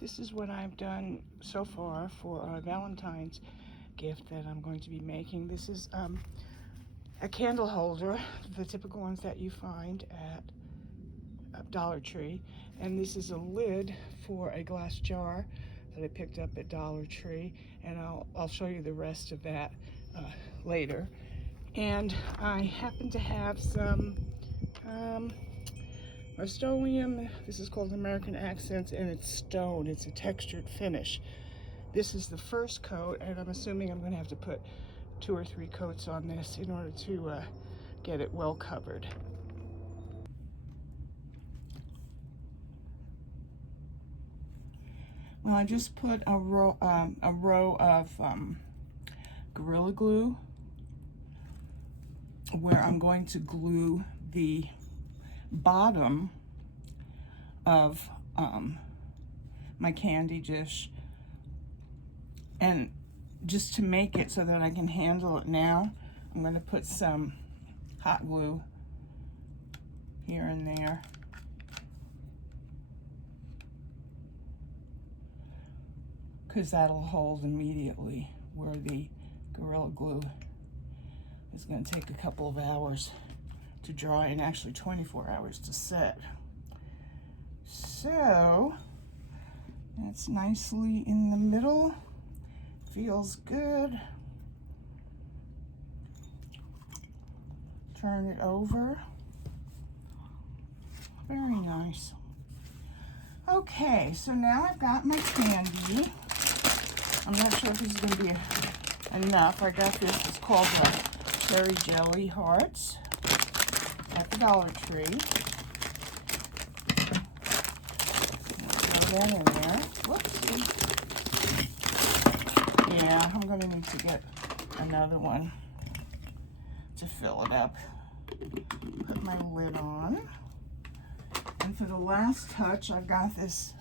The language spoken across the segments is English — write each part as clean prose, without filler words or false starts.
This is what I've done so far for our Valentine's gift that I'm going to be making. This is a candle holder, the typical ones that you find at Dollar Tree. And this is a lid for a glass jar that I picked up at Dollar Tree. And I'll show you the rest of that later. And I happen to have some Rust-Oleum. This is called American Accents, and it's stone. It's a textured finish. This is the first coat, and I'm assuming I'm going to have to put 2 or 3 coats on this in order to get it well covered. Well, I just put a row of Gorilla Glue where I'm going to glue the bottom of my candy dish, and just to make it so that I can handle it now, I'm going to put some hot glue here and there. Because that'll hold immediately, where the Gorilla Glue is going to take a couple of hours to dry and actually 24 hours to set. So that's nicely in the middle. Feels good. Turn it over. Very nice. Okay, so now I've got my candy. I'm not sure if this is going to be enough. I got this. It's called Cherry Jelly Hearts at the Dollar Tree. Throw that in there. Whoopsie. Yeah, I'm going to need to get another one to fill it up. Put my lid on. And for the last touch, I've got this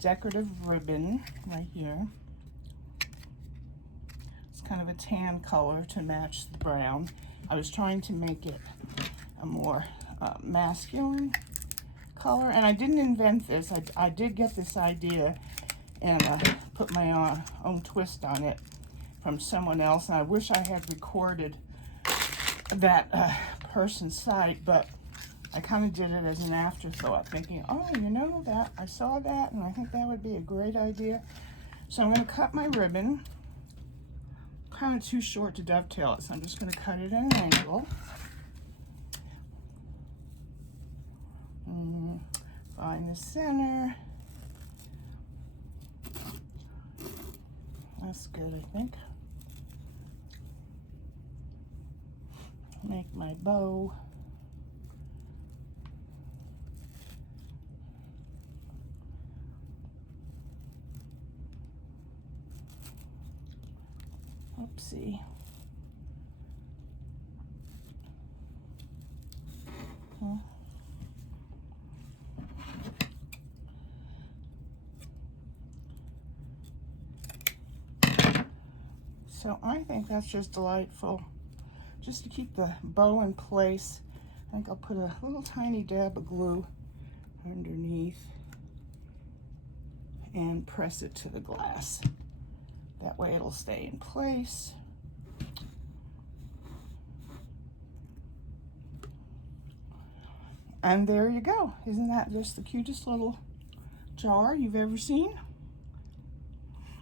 decorative ribbon right here. It's kind of a tan color to match the brown. I was trying to make it a more masculine color, and I didn't invent this. I did get this idea and put my own twist on it from someone else, and I wish I had recorded that person's site, but I kind of did it as an afterthought, thinking, oh, you know, that I saw that and I think that would be a great idea. So I'm going to cut my ribbon. Kind of too short to dovetail it, so I'm just going to cut it at an angle. Find the center. That's good, I think. Make my bow. Oopsie. So I think that's just delightful. Just to keep the bow in place, I think I'll put a little tiny dab of glue underneath and press it to the glass. That way it'll stay in place. And there you go. Isn't that just the cutest little jar you've ever seen?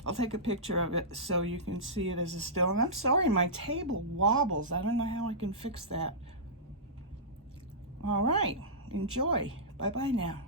I'll take a picture of it so you can see it as a still. And I'm sorry, my table wobbles. I don't know how I can fix that. All right, enjoy. Bye-bye now.